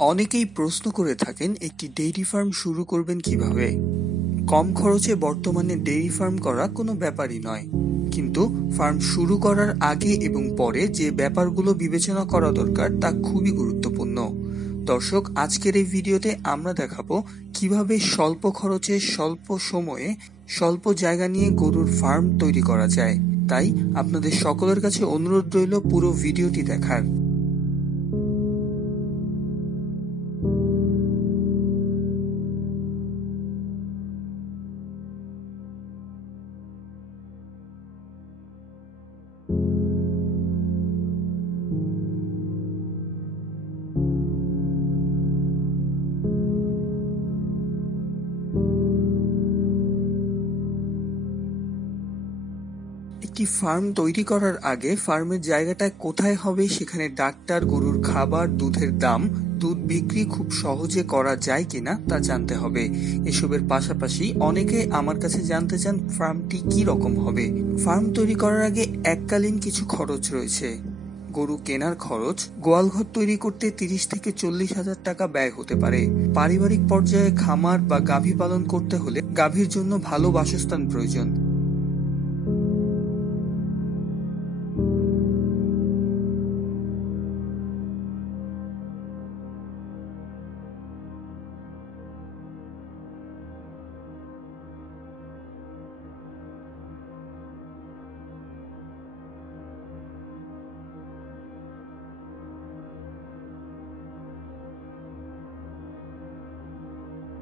অনেকেই প্রশ্ন করে থাকেন, একটি ডেইরি ফার্ম শুরু করবেন কীভাবে? কম খরচে বর্তমানে ডেইরি ফার্ম করা কোনো ব্যাপারই নয়। কিন্তু ফার্ম শুরু করার আগে এবং পরে যে ব্যাপারগুলো বিবেচনা করা দরকার তা খুবই গুরুত্বপূর্ণ। দর্শক, আজকের এই ভিডিওতে আমরা দেখাবো কীভাবে স্বল্প খরচে, স্বল্প সময়ে স্বল্প জায়গা নিয়ে গরুর ফার্ম তৈরি করা যায়। তাই আপনাদের সকলের কাছে অনুরোধ রইল পুরো ভিডিওটি দেখার। একটি ফার্ম তৈরি করার আগে ফার্মের জায়গাটা কোথায় হবে, সেখানে ডাক্তার, গরুর খাবার, দুধের দাম, দুধ বিক্রি খুব সহজে করা যায় কিনা তা জানতে হবে। এসবের পাশাপাশি অনেকে আমার কাছে জানতে চান ফার্মটি কি রকম হবে। ফার্ম তৈরি করার আগে এককালীন কিছু খরচ রয়েছে। গরু কেনার খরচ, গোয়ালঘর তৈরি করতে তিরিশ থেকে চল্লিশ হাজার টাকা ব্যয় হতে পারে। পারিবারিক পর্যায়ে খামার বা গাভী পালন করতে হলে গাভীর জন্য ভালো বাসস্থান প্রয়োজন।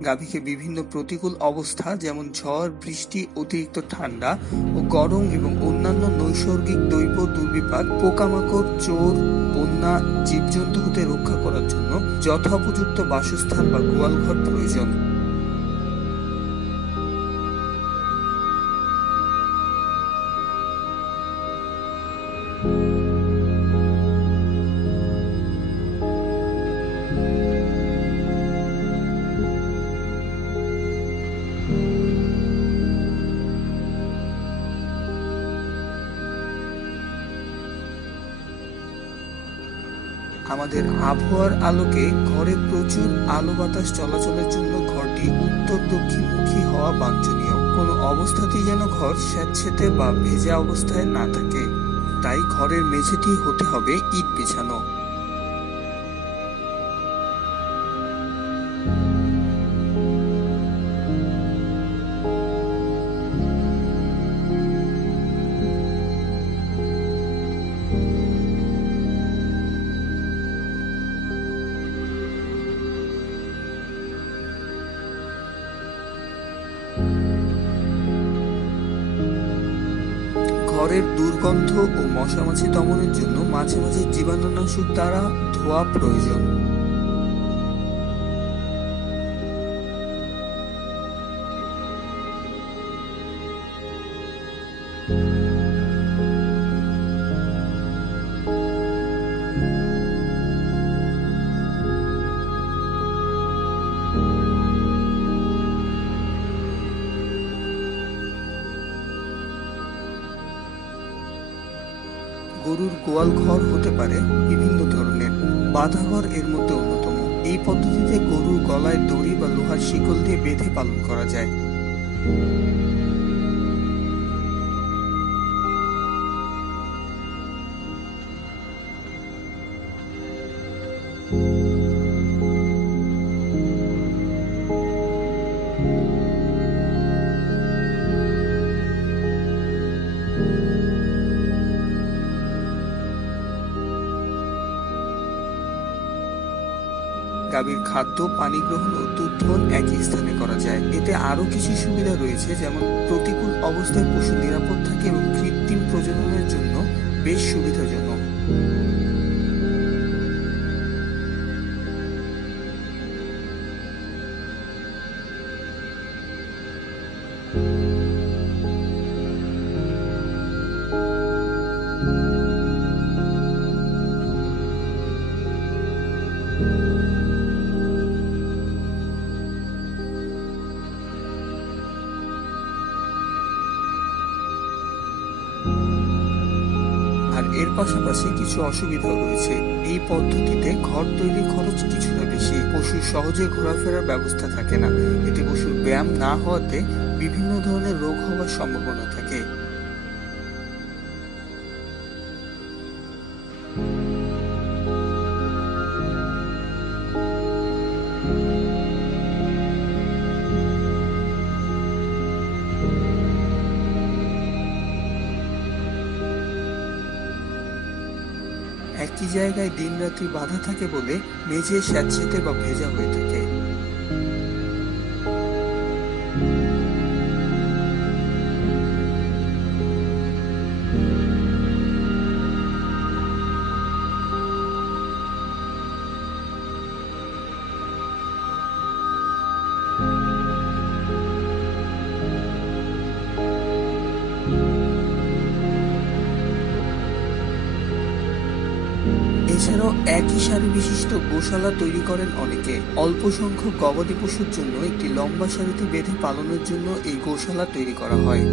গাভীকে বিভিন্ন প্রতিকূল অবস্থা, যেমন ঝড়, বৃষ্টি, অতিরিক্ত ঠান্ডা ও গরম এবং অন্যান্য নৈসর্গিক দৈব দুর্বিপাক পোকামাকড়, চোর, বন্যা, জীবজন্তু হতে রক্ষা করার জন্য যথোপযুক্ত বাসস্থান বা গোয়ালঘর প্রয়োজন। আমাদের আবহাওয়ার আলোকে ঘরে প্রচুর আলো বাতাস চলাচলের জন্য ঘরটি উত্তর দক্ষিণমুখী হওয়া বাঞ্ছনীয়। কোনো অবস্থাতেই যেন ঘর স্যাঁতসেঁতে বা ভেজা অবস্থায় না থাকে। তাই ঘরের মেঝেটি হতে হবে ইট বিছানো। ঘরের দুর্গন্ধ ও মশামাছি দমনের জন্য মাঝে মাঝে জীবাণুনাশক দ্বারা ধোয়া প্রয়োজন। গরুর গোয়াল ঘর হতে পারে বিভিন্ন ধরনের। বাঁধাঘর এর মধ্যে অন্যতম। এই পদ্ধতিতে গরুর গলায় দড়ি বা লোহার শিকল দিয়ে বেঁধে পালন করা যায়। গাভীর খাদ্য, পানি গ্রহণ ও দুধন একই স্থানে করা যায়। এতে আরও কিছু সুবিধা রয়েছে, যেমন প্রতিকূল অবস্থায় পশু নিরাপদ থাকে এবং কৃত্রিম প্রজননের জন্য বেশ সুবিধাজনক। পাশাপাশি কিছু অসুবিধা রয়েছে। এই পদ্ধতিতে ঘর তৈরি খরচ কিছুটা বেশি। পশুর সহজে ঘোরাফেরার ব্যবস্থা থাকে না। এতে পশুর ব্যায়াম না হওয়াতে বিভিন্ন ধরনের রোগ হওয়ার সম্ভাবনা থাকে। একই জায়গায় দিনরাত্রি বাধা থাকে বলে মেঝে স্যাঁতসেঁতে বা ভেজা হয়ে থাকে। এছাড়াও একই সারি বিশিষ্ট গোশালা তৈরি করেন অনেকে। অল্প সংখ্যক গবাদি পশুর জন্য একটি লম্বা সারিতে বেঁধে পালনের জন্য এই গোশালা তৈরি করা হয়।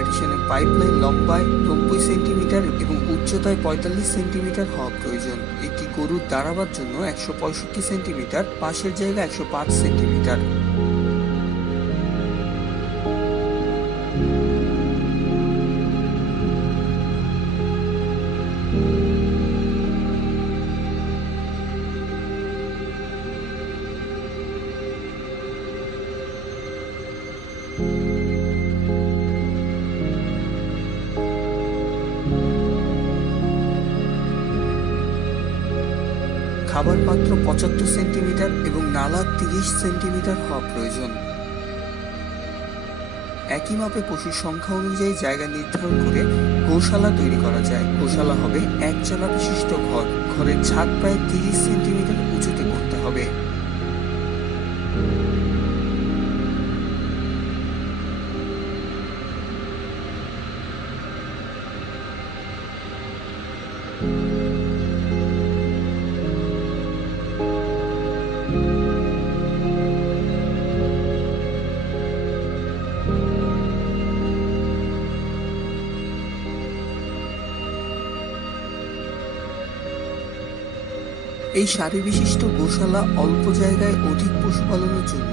পার্টিশনের পাইপলাইন লম্বায় নব্বই সেন্টিমিটার এবং উচ্চতায় পঁয়তাল্লিশ সেন্টিমিটার হওয়া প্রয়োজন। একটি গরুর দাঁড়াবার জন্য একশো পঁয়ষট্টি সেন্টিমিটার, পাশের জায়গা একশো পাঁচ সেন্টিমিটার। খাবার পাত্র পঁচাত্তর সেন্টিমিটার এবং নালা তিরিশ সেন্টিমিটার হওয়া প্রয়োজন। একই মাপে পশুর সংখ্যা অনুযায়ী জায়গা নির্ধারণ করে গোশালা তৈরি করা যায়। গোশালা হবে এক চালা বিশিষ্ট ঘর। ঘরের ছাদ প্রায় তিরিশ সেন্টিমিটার উঁচুতে করতে হবে। এই সারি বিশিষ্ট গোশালা অল্প জায়গায় অধিক পশুপালনের জন্য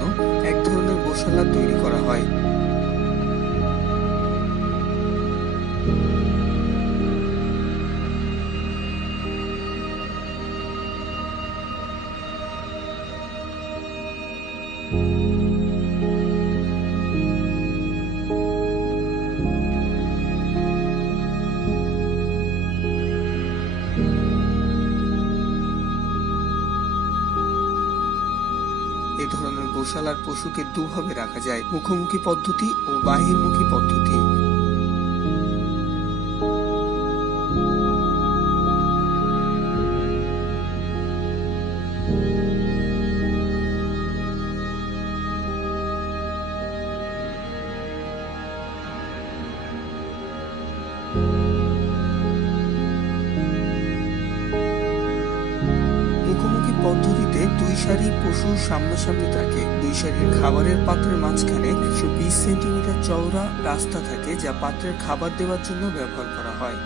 এক ধরনের গোশালা তৈরি করা হয়। এ পশুকে দুভাবে রাখা যায়, মুখোমুখি পদ্ধতি ও বাহির্মুখী পদ্ধতি। পদ্ধতিতে দুই সারি পশুর সামনাসামনি থাকে। সারির খাবারের পাত্রের মাঝখানে একশো বিশ সেন্টিমিটার চওড়া রাস্তা থাকে যা পাত্রের খাবার দেওয়ার জন্য ব্যবহার করা হয়।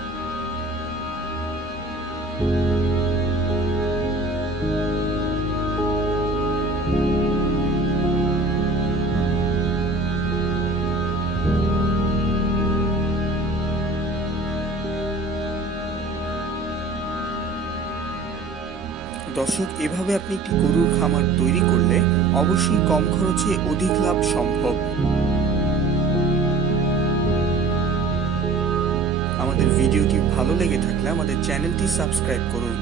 দর্শক, এভাবে আপনি একটি গরুর খামার তৈরি করলে অবশ্যই কম খরচে অধিক লাভ সম্ভব। আমাদের ভিডিওটি ভালো লেগে থাকলে আমাদের চ্যানেলটি সাবস্ক্রাইব করুন।